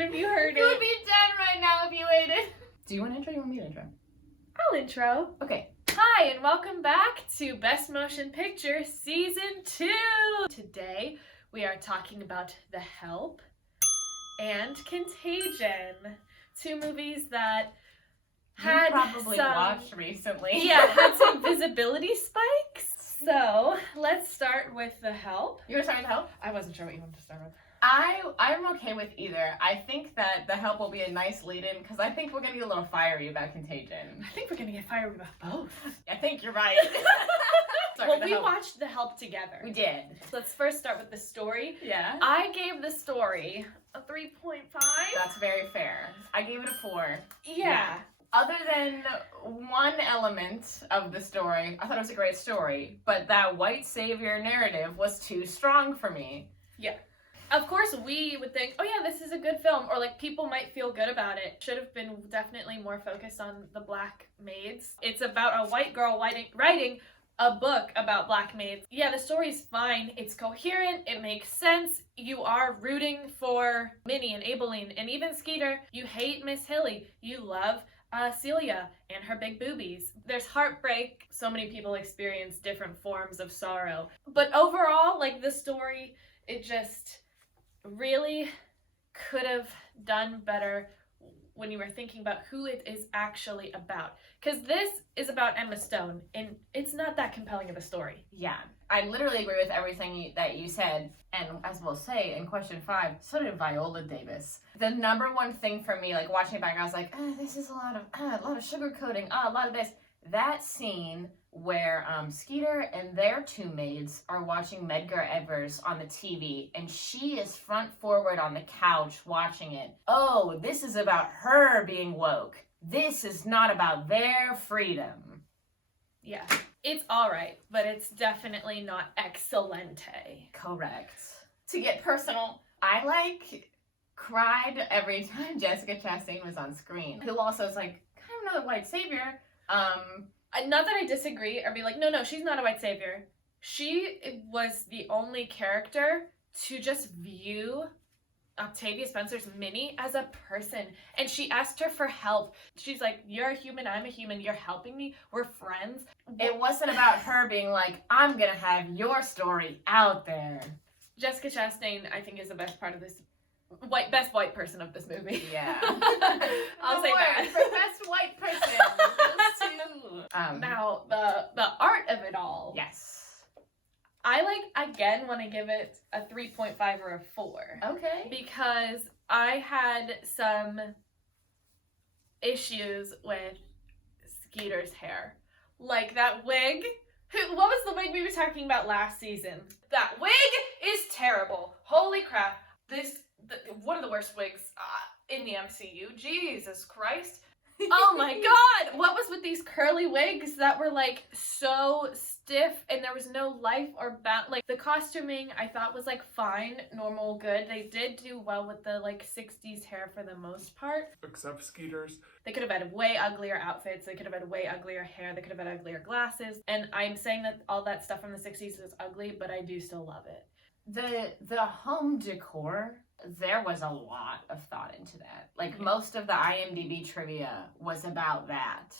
it if you heard it. You would be dead right now if you ate it. Do you want to intro or you want me to intro? I'll intro. Okay. Hi, and welcome back to Best Motion Picture Season 2. Today, we are talking about The Help and Contagion. Two movies that had probably some... watched recently. Yeah, had some visibility spikes. So, let's start with The Help. You want to start with The Help? I wasn't sure what you wanted to start with. I'm okay with either. I think that The Help will be a nice lead-in because I think we're going to get a little fiery about Contagion. I think we're going to get fiery about both. I think you're right. Well, we watched The Help together. We did. Let's first start with the story. Yeah. I gave the story a 3.5. That's very fair. I gave it a 4. Yeah. Other than one element of the story, I thought it was a great story, but that white savior narrative was too strong for me. Yeah. Of course, we would think, oh yeah, this is a good film, or like people might feel good about it. Should have been definitely more focused on the black maids. It's about a white girl writing a book about black maids. Yeah, the story's fine. It's coherent. It makes sense. You are rooting for Minnie and Aibileen and even Skeeter. You hate Miss Hilly. You love Celia and her big boobies. There's heartbreak. So many people experience different forms of sorrow. But overall, like the story, it just really could have done better when you were thinking about who it is actually about. Because this is about Emma Stone, and it's not that compelling of a story. Yeah, I literally agree with everything that you said. And as we'll say in question 5, so did Viola Davis. The number one thing for me, like watching it back, I was like, this is a lot of sugar coating, a lot of this. That scene where Skeeter and their two maids are watching Medgar Evers on the TV, and she is front forward on the couch watching it. Oh, this is about her being woke. This is not about their freedom. Yeah, it's all right, but it's definitely not excelente. Correct. To get personal, I cried every time Jessica Chastain was on screen, who also is like kind of another white savior. Not that I disagree or be like, no, she's not a white savior. She was the only character to just view Octavia Spencer's Minnie as a person. And she asked her for help. She's like, you're a human, I'm a human, you're helping me, we're friends. It wasn't about her being like, I'm gonna have your story out there. Jessica Chastain, I think, is the best part of this. Best white person of this movie. Yeah. I'll say that. For best white person. Those two. Now, the art of it all. Yes. I again want to give it a 3.5 or a 4. Okay. Because I had some issues with Skeeter's hair. Like that wig. What was the wig we were talking about last season? That wig is terrible. Holy crap. One of the worst wigs in the MCU. Jesus Christ. Oh my god! What was with these curly wigs that were like so stiff and there was no life or like the costuming I thought was like fine, normal, good. They did do well with the like 60s hair for the most part. Except Skeeter's. They could have had way uglier outfits. They could have had way uglier hair. They could have had uglier glasses. And I'm saying that all that stuff from the 60s was ugly, but I do still love it. The home decor, there was a lot of thought into that. Like most of the IMDb trivia was about that.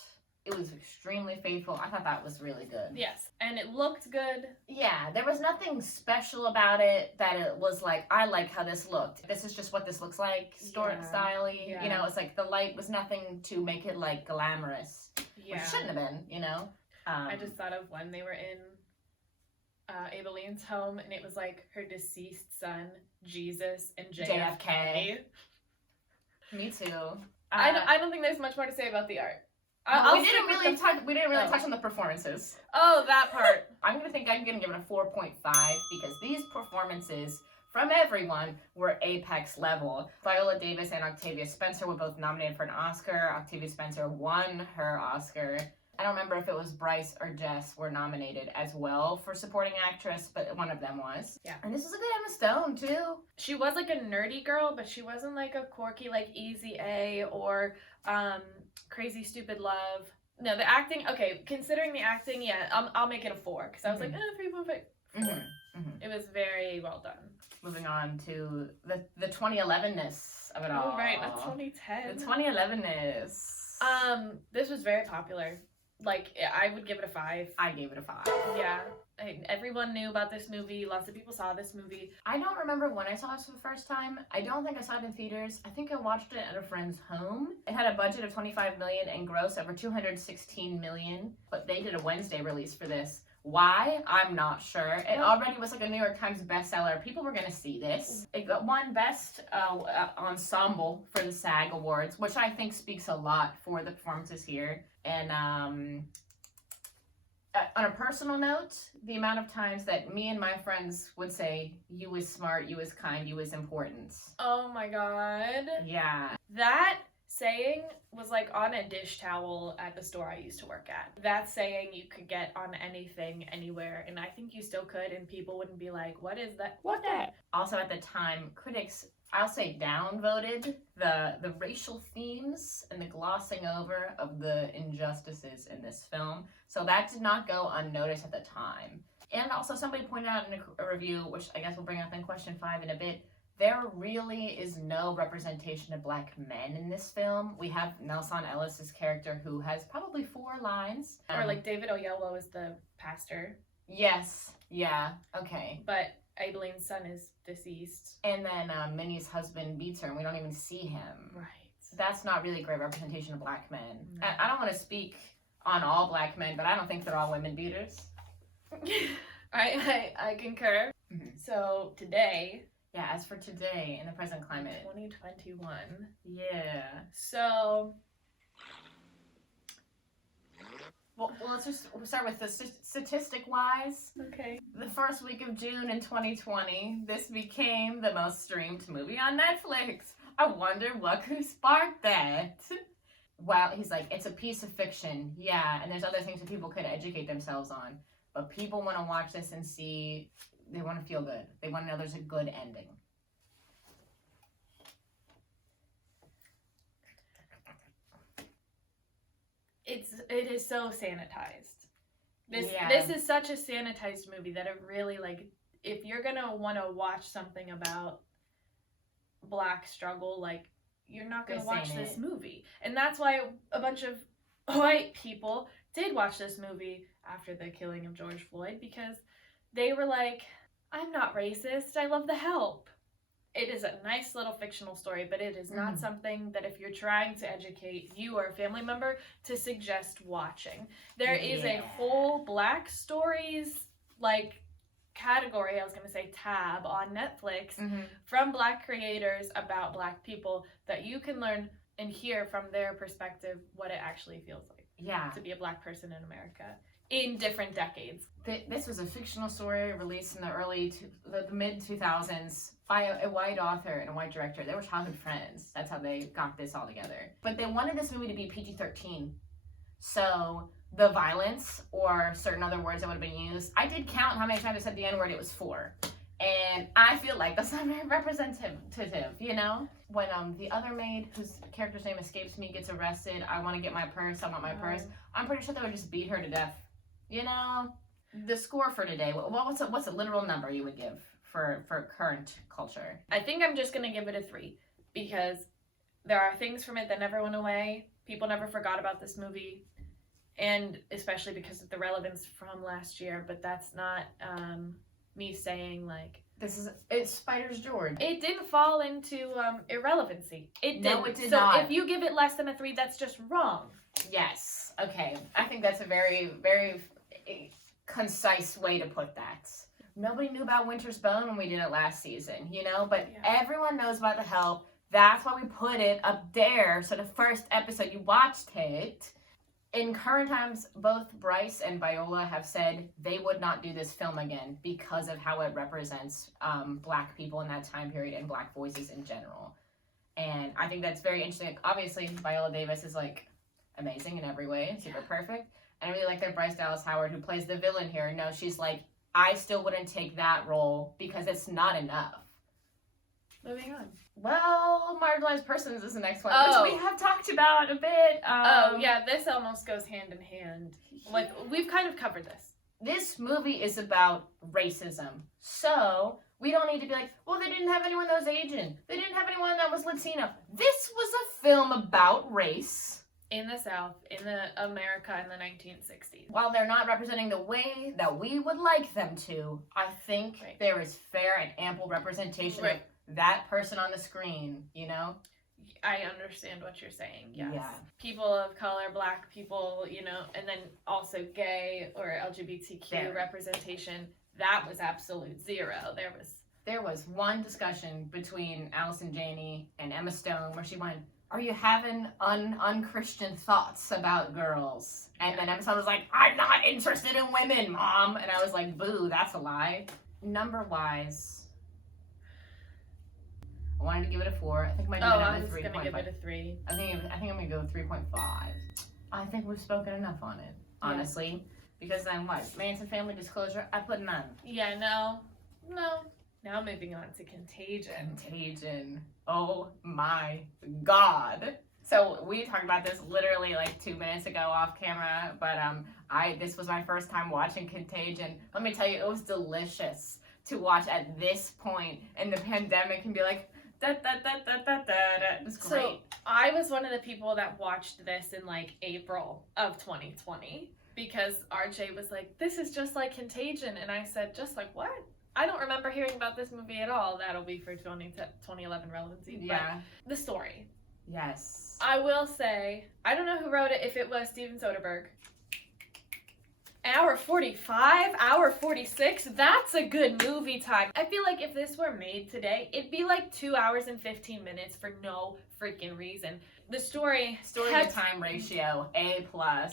It was extremely faithful. I thought that was really good. Yes, and it looked good. Yeah, there was nothing special about it that it was like, I like how this looked. This is just what this looks like, style-y. Yeah. You know, it's like the light was nothing to make it like glamorous. Yeah. Which shouldn't have been, you know? I just thought of when they were in Abileen's home, and it was like her deceased son, Jesus, and JFK. Me too. I don't think there's much more to say about the art. We didn't really touch on the performances. Oh, that part. I'm gonna give it a 4.5 because these performances from everyone were apex level. Viola Davis and Octavia Spencer were both nominated for an Oscar. Octavia Spencer won her Oscar. I don't remember if it was Bryce or Jess were nominated as well for supporting actress, but one of them was. Yeah. And this was a good Emma Stone, too. She was like a nerdy girl, but she wasn't like a quirky, like Easy A or Crazy Stupid Love. No, the acting, okay, considering the acting, yeah, I'll make it a 4, because I was like, 3.5, 4. It was very well done. Moving on to the 2011-ness. Netflix of it all. Oh, right, that's 2010. The 2011-ness. This was very popular. Like, I would give it a 5. I gave it a 5. Yeah. Everyone knew about this movie. Lots of people saw this movie. I don't remember when I saw it for the first time. I don't think I saw it in theaters. I think I watched it at a friend's home. It had a budget of $25 million and gross over $216 million, but they did a Wednesday release for this. Why? I'm not sure. It already was like a New York Times bestseller. People were gonna see this. It got won Best Ensemble for the SAG Awards, which I think speaks a lot for the performances here. And on a personal note, the amount of times that me and my friends would say, "You was smart, you was kind, you was important." Oh my god. Yeah. That saying was like on a dish towel at the store I used to work at. That saying you could get on anything, anywhere, and I think you still could, and people wouldn't be like, what is that? What that? Also at the time, critics, I'll say, downvoted the racial themes and the glossing over of the injustices in this film. So that did not go unnoticed at the time. And also somebody pointed out in a review, which I guess we'll bring up in question 5 in a bit, there really is no representation of black men in this film. We have Nelson Ellis's character who has probably 4 lines. Or like David Oyelowo is the pastor. Yes. Yeah. Okay. But Abelin's son is deceased. And then Minnie's husband beats her and we don't even see him. Right. That's not really a great representation of black men. No. I don't want to speak on all black men, but I don't think they're all women beaters. I concur. Mm-hmm. So today... Yeah, as for today in the present climate. 2021. Yeah. So... Well, let's just start with the statistic-wise. Okay. The first week of June in 2020, this became the most streamed movie on Netflix. I wonder what could spark that. Well, he's like, it's a piece of fiction. Yeah, and there's other things that people could educate themselves on. But people want to watch this and see... They want to feel good. They want to know there's a good ending. It is so sanitized. This is such a sanitized movie that it really, like, if you're gonna want to watch something about black struggle, like, you're not gonna watch this movie. And that's why a bunch of white people did watch this movie after the killing of George Floyd, because they were like, I'm not racist, I love The Help. It is a nice little fictional story, but it is not something that if you're trying to educate you or a family member to suggest watching. There is a whole black stories, like, category, I was gonna say tab, on Netflix from black creators about black people that you can learn and hear from their perspective what it actually feels like to be a black person in America in different decades. This was a fictional story released in the mid-2000s by a white author and a white director. They were childhood friends. That's how they got this all together. But they wanted this movie to be PG-13. So the violence, or certain other words that would have been used, I did count how many times I said the N-word. It was 4. And I feel like that's not very representative, you know? When the other maid, whose character's name escapes me, gets arrested, I want to get my purse, I want my purse, I'm pretty sure they would just beat her to death. You know? The score for today, what's a literal number you would give for current culture? I think I'm just gonna give it a 3, because there are things from it that never went away. People never forgot about this movie, and especially because of the relevance from last year, but that's not me saying, like, it's Spider's George. It didn't fall into irrelevancy. It didn't. No, it did so not. If you give it less than a 3, that's just wrong. Yes. Okay. I think that's a very, very concise way to put that. Nobody knew about Winter's Bone when we did it last season, you know? But everyone knows about The Help. That's why we put it up there. So the first episode, you watched it. In current times, both Bryce and Viola have said they would not do this film again because of how it represents black people in that time period and black voices in general. And I think that's very interesting. Like, obviously, Viola Davis is, like, amazing in every way, super perfect. And I really like that Bryce Dallas Howard, who plays the villain here, no, she's like, I still wouldn't take that role because it's not enough. Moving on. Well, marginalized persons is the next one, which we have talked about a bit. This almost goes hand in hand. Like, we've kind of covered this. This movie is about racism. So, We don't need to be like, well, they didn't have anyone that was Asian. They didn't have anyone that was Latino. This was a film about race. In the South, in the America in the 1960s. While they're not representing the way that we would like them to, I think there is fair and ample representation of that person on the screen, you know? I understand what you're saying, yes. Yeah. People of color, black people, you know, and then also gay or LGBTQ representation, that was absolute zero. There was one discussion between Allison Janney and Emma Stone where she went, are you having unchristian thoughts about girls? And then Emma Stone was like, I'm not interested in women, Mom. And I was like, boo, that's a lie. Number-wise, I wanted to give it a 4. I think my I was gonna give it a 3. I think I'm gonna go 3.5. I think we've spoken enough on it, honestly. Because then what? Manson Family Disclosure, I put 9. Yeah, no. Now moving on to Contagion. Contagion. Oh my God. So we talked about this literally like 2 minutes ago off camera, but this was my first time watching Contagion. Let me tell you, it was delicious to watch at this point in the pandemic and be like, da da da da da da. It was great. So I was one of the people that watched this in like April of 2020 because RJ was like, this is just like Contagion, and I said, just like what? I don't remember hearing about this movie at all. That'll be for 2011 relevancy. Yeah. But the story. Yes. I will say, I don't know who wrote it, if it was Steven Soderbergh. Hour 45, hour 46, that's a good movie time. I feel like if this were made today, it'd be like 2 hours and 15 minutes for no freaking reason. The story to time ratio, A+.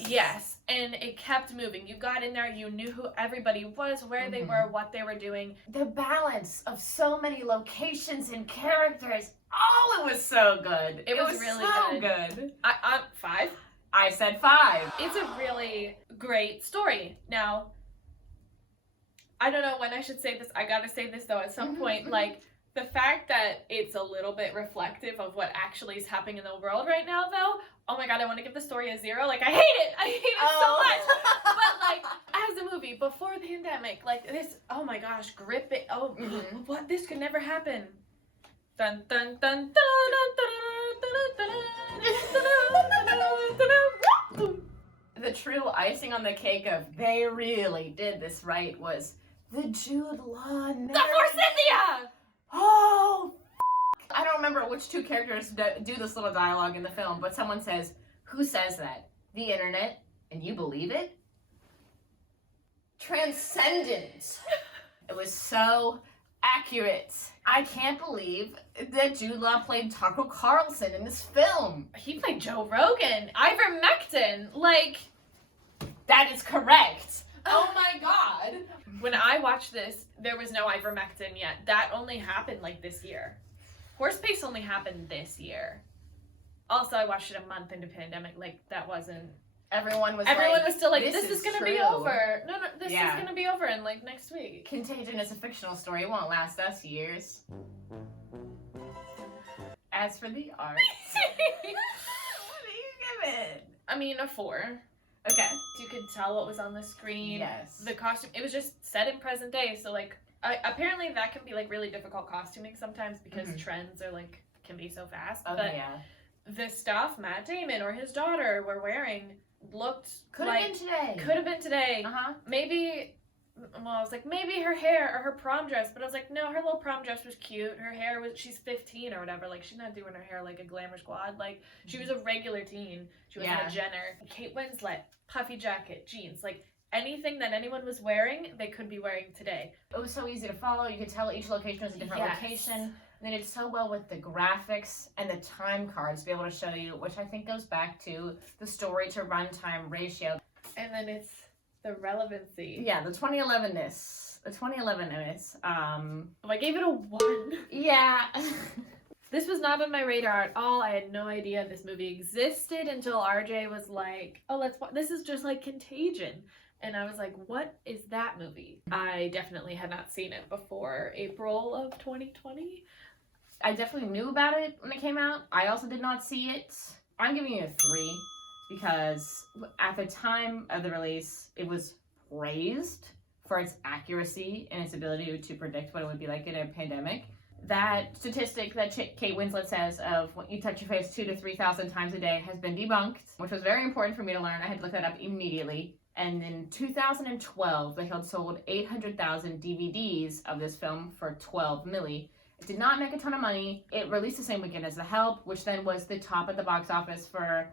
Yes, and it kept moving. You got in there, you knew who everybody was, where they were, what they were doing. The balance of so many locations and characters. Oh, it was so good. It was really so good. I'm 5. I said 5. It's a really great story. Now, I don't know when I should say this. I gotta say this though at some point. Like, the fact that it's a little bit reflective of what actually is happening in the world right now, though, oh my God, I want to give the story a 0. Like, I hate it. I hate it so much. But, like, as a movie, before the pandemic, like, this, oh my gosh, grip it. Oh, what? This could never happen. Dun, dun, dun, dun, dun, dun, the true icing on the cake of they really did this right was the Jude Law narrative. The Force India! Oh, I don't remember which 2 characters do this little dialogue in the film, but someone says, who says that? The internet, and you believe it? Transcendent. It was so accurate. I can't believe that Jude Law played Tucker Carlson in this film. He played Joe Rogan. Ivermectin. Like, that is correct. Oh my God. When I watched this, there was no ivermectin yet. That only happened like this year. Horsepace only happened this year. Also, I watched it a month into pandemic. Like, that wasn't... Everyone was still like, this is going to be over. No, this is going to be over in like next week. Contagion is a fictional story. It won't last us years. As for the art, what do you give it? I mean, a 4. Okay. You could tell what was on the screen. Yes. The costume, it was just set in present day. So, like, apparently that can be, like, really difficult costuming sometimes because trends are, like, can be so fast. Oh, but yeah. The stuff Matt Damon or his daughter were wearing looked Could have been today. Uh-huh. Maybe, well, I was like, maybe her hair or her prom dress. But I was like, no, her little prom dress was cute. Her hair was, she's 15 or whatever. Like, she's not doing her hair like a glamour squad. Like, she was a regular teen. She wasn't a Jenner. Kate Winslet, puffy jacket, jeans. Like, anything that anyone was wearing, they could be wearing today. It was so easy to follow. You could tell each location was a different location. And they did so well with the graphics and the time cards to be able to show you, which I think goes back to the story to runtime ratio. And then it's the relevancy. Yeah, the 2011-ness. The 2011-ness. I gave it a 1. Yeah. This was not on my radar at all. I had no idea this movie existed until RJ was like, oh, this is just like Contagion. And I was like, what is that movie? I definitely had not seen it before April of 2020. I definitely knew about it when it came out. I also did not see it. I'm giving it a 3 because at the time of the release, it was praised for its accuracy and its ability to predict what it would be like in a pandemic. That statistic that Kate Winslet says of when you touch your face 2,000 to 3,000 times a day has been debunked, which was very important for me to learn. I had to look that up immediately. And in 2012, they had sold 800,000 DVDs of this film for $12 million. It did not make a ton of money. It released the same weekend as The Help, which then was the top at the box office for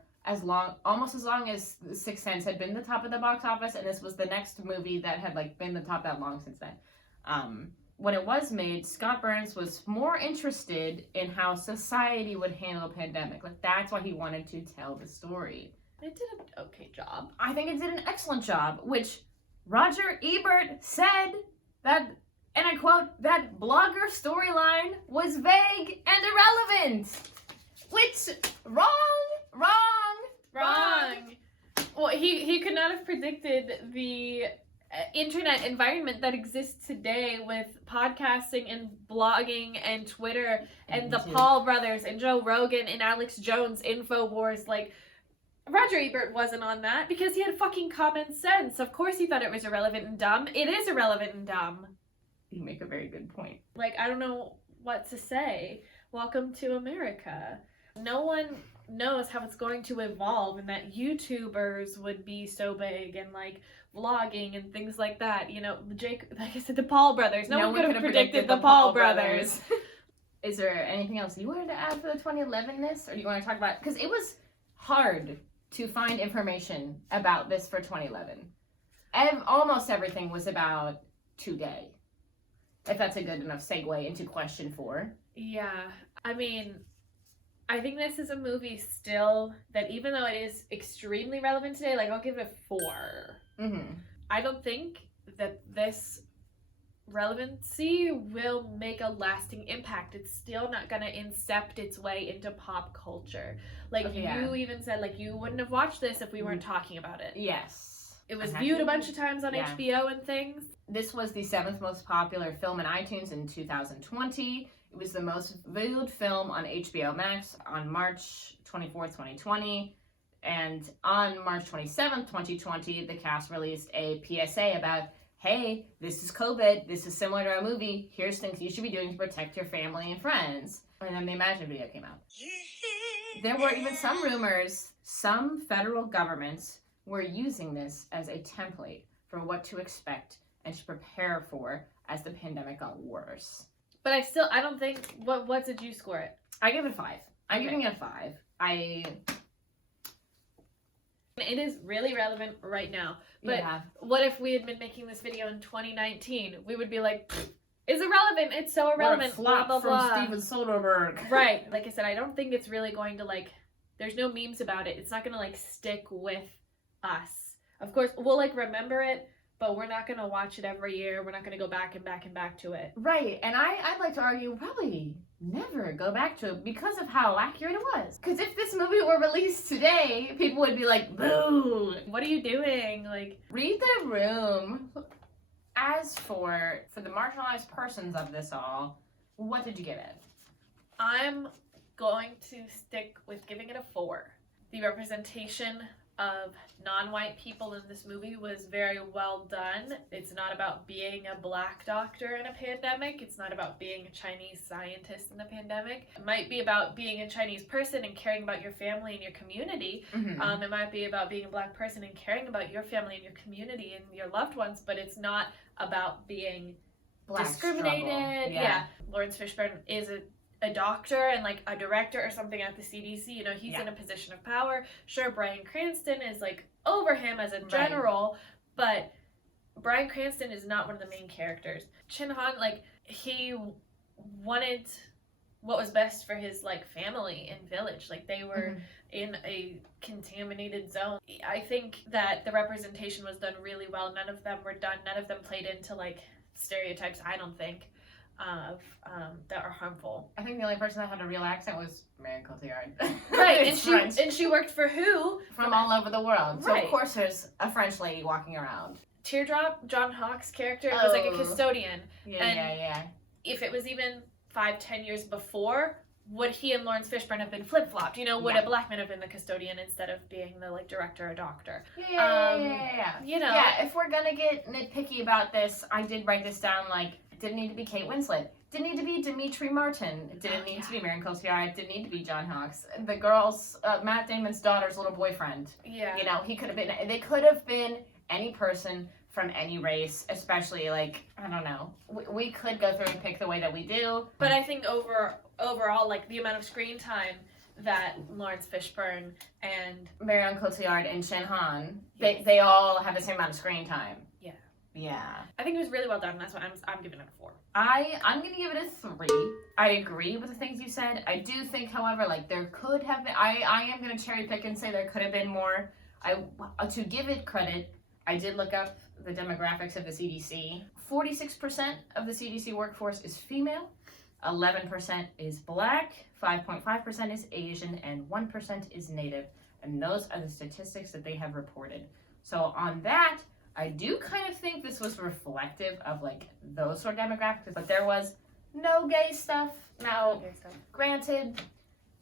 almost as long as The Sixth Sense had been the top of the box office, and this was the next movie that had like been the top that long since then. When it was made, Scott Burns was more interested in how society would handle a pandemic. Like, that's why he wanted to tell the story. It did an okay job. I think it did an excellent job, which Roger Ebert said that, and I quote, that blogger storyline was vague and irrelevant. Which, wrong. Well, he could not have predicted the internet environment that exists today with podcasting and blogging and Twitter and the Paul brothers and Joe Rogan and Alex Jones InfoWars. Like, Roger Ebert wasn't on that because he had fucking common sense. Of course he thought it was irrelevant and dumb. It is irrelevant and dumb. You make a very good point. Like, I don't know what to say. Welcome to America. No one knows how it's going to evolve, and that YouTubers would be so big and like vlogging and things like that. You know, like I said, the Paul brothers. No one could have predicted the Paul brothers. Is there anything else you wanted to add for the 2011-ness, or do you want to talk about? Because it was hard to find information about this for 2011. Almost everything was about today. If that's a good enough segue into question 4. Yeah, I mean, I think this is a movie still that, even though it is extremely relevant today, like, I'll give it a 4. Mm-hmm. I don't think that this relevancy will make a lasting impact. It's still not gonna incept its way into pop culture. Like, you even said, like, you wouldn't have watched this if we weren't talking about it. Yes. It was viewed a bunch of times on HBO and things. This was the 7th most popular film in iTunes in 2020. It was the most viewed film on HBO Max on March 24th, 2020. And on March 27th, 2020, the cast released a PSA about, hey, this is COVID. This is similar to a movie. Here's things you should be doing to protect your family and friends. And then the Imagine video came out. There were even some rumors some federal governments were using this as a template for what to expect and to prepare for as the pandemic got worse. But I don't think, what did you score it? I give it a 5. I'm giving it a 5. It is really relevant right now. But what if we had been making this video in 2019? We would be like, it's irrelevant. It's so irrelevant. What a flop blah, blah, blah. from Steven Soderbergh. Right. Like I said, I don't think it's really going to, like, there's no memes about it. It's not going to, like, stick with us. Of course, we'll, like, remember it, but we're not going to watch it every year. We're not going to go back and back and back to it. Right. And I'd like to argue we'll probably never go back to it because of how accurate it was. Because if this movie were released today, people would be like, boo! What are you doing? Like, read the room. As for the marginalized persons of this all, what did you give it? I'm going to stick with giving it a 4. The representation of non-white people in this movie was very well done. It's not about being a black doctor in a pandemic. It's not about being a Chinese scientist in the pandemic. It might be about being a Chinese person and caring about your family and your community. Mm-hmm. It might be about being a black person and caring about your family and your community and your loved ones, but it's not about being Black discriminated. Yeah. Lawrence Fishburne is a doctor and like a director or something at the CDC, you know, he's in a position of power. Sure, Bryan Cranston is like over him as a general, but Bryan Cranston is not one of the main characters. Chin Han, like, he wanted what was best for his like family and village. Like, they were in a contaminated zone. I think that the representation was done really well. None of them played into like stereotypes, I don't think, of that are harmful. I think the only person that had a real accent was Marion Cotillard. Right, and she worked for who? From all over the world. Right. So of course there's a French lady walking around. Teardrop, John Hawkes' character, was like a custodian. Yeah. If it was even 5-10 years before, would he and Lawrence Fishburne have been flip-flopped? You know, would Yeah. a black man have been the custodian instead of being the, like, director or doctor? Yeah. You know. Yeah, if we're gonna get nitpicky about this, I did write this down, like, it didn't need to be Kate Winslet. Didn't need to be Dimitri Martin. It didn't need to be Marion Cotillard. It didn't need to be John Hawkes. The girl's, Matt Damon's daughter's little boyfriend. Yeah. You know, he could have been, they could have been any person from any race, especially, like, I don't know. We could go through and pick the way that we do. But I think overall, like, the amount of screen time that Lawrence Fishburne and Marion Cotillard and Shin Han, Yes. they all have the same amount of screen time. Yeah. Yeah. I think it was really well done. That's why I'm giving it a 4. I'm gonna give it a 3. I agree with the things you said. I do think, however, like, there could have been, I am gonna cherry pick and say there could have been more. To give it credit, I did look up the demographics of the CDC. 46% of the CDC workforce is female, 11% is black, 5.5% is Asian, and 1% is Native. And those are the statistics that they have reported. So on that, I do kind of think this was reflective of, like, those sort of demographics, but there was no gay stuff. Now, Okay, so. granted,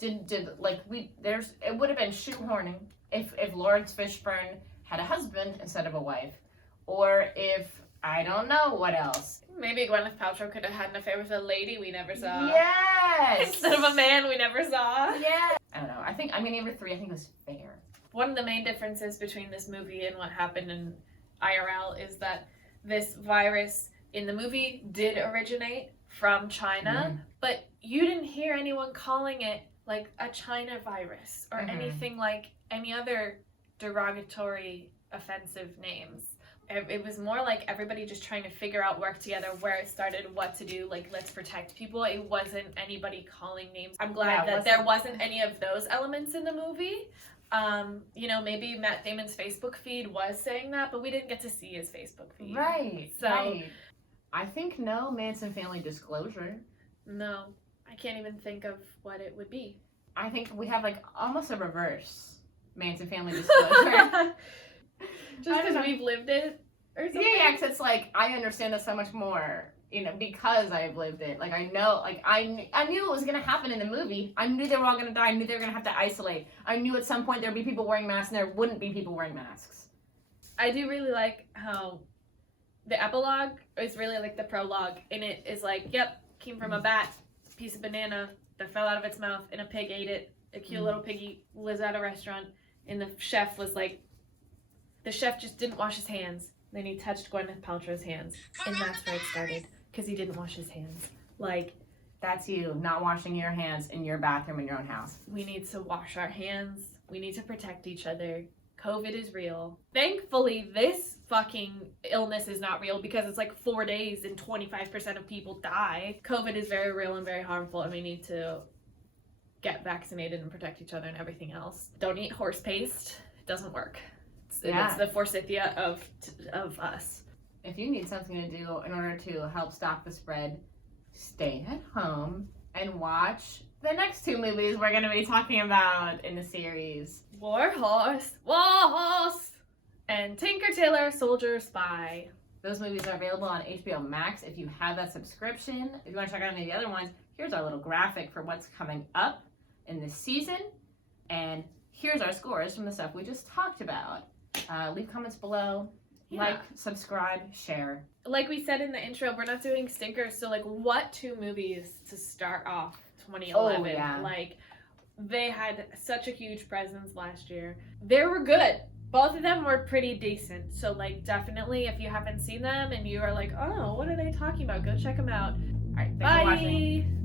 it would have been shoehorning if Lawrence Fishburne had a husband instead of a wife, or if, I don't know what else. Maybe Gwyneth Paltrow could have had an affair with a lady we never saw. Yes! Instead of a man we never saw. Yeah! I don't know. I think I'm gonna give it a 3. I think it was fair. One of the main differences between this movie and what happened in IRL is that this virus in the movie did originate from China, but you didn't hear anyone calling it like a China virus or anything like any other derogatory, offensive names. It was more like everybody just trying to figure out, work together, where it started, what to do, like, let's protect people. It wasn't anybody calling names. I'm glad that there wasn't any of those elements in the movie. You know, maybe Matt Damon's Facebook feed was saying that, but we didn't get to see his Facebook feed. Right. So, right. I think no Manson Family Disclosure. no, I can't even think of what it would be. I think we have, like, almost a reverse Manson Family Disclosure. Just because we've lived it or something? Yeah, because it's like, I understand this so much more, you know, because I've lived it. Like, I know, like, I knew it was going to happen in the movie. I knew they were all going to die. I knew they were going to have to isolate. I knew at some point there would be people wearing masks and there wouldn't be people wearing masks. I do really like how the epilogue is really like the prologue, and it is like, yep, came from a bat, piece of banana that fell out of its mouth, and a pig ate it. A cute little piggy was at a restaurant, and the chef was like, the chef just didn't wash his hands. Then he touched Gwyneth Paltrow's hands, and that's where it started, because he didn't wash his hands. Like, that's you not washing your hands in your bathroom in your own house. We need to wash our hands. We need to protect each other. COVID is real. Thankfully, this fucking illness is not real, because it's like 4 days and 25% of people die. COVID is very real and very harmful, and we need to get vaccinated and protect each other and everything else. Don't eat horse paste. It doesn't work. It's the forsythia of us. If you need something to do in order to help stop the spread, stay at home and watch the next 2 movies we're going to be talking about in the series. War Horse, and Tinker Tailor Soldier Spy. Those movies are available on HBO Max if you have that subscription. If you want to check out any of the other ones, here's our little graphic for what's coming up in this season. And here's our scores from the stuff we just talked about. Leave comments below. Yeah. Like, subscribe, share. Like we said in the intro, we're not doing stinkers, so like, what 2 movies to start off 2011? Oh, yeah. Like, they had such a huge presence last year. They were good. Both of them were pretty decent. So like, definitely, if you haven't seen them and you are like, oh, what are they talking about? Go check them out. All right, thanks for watching. Bye.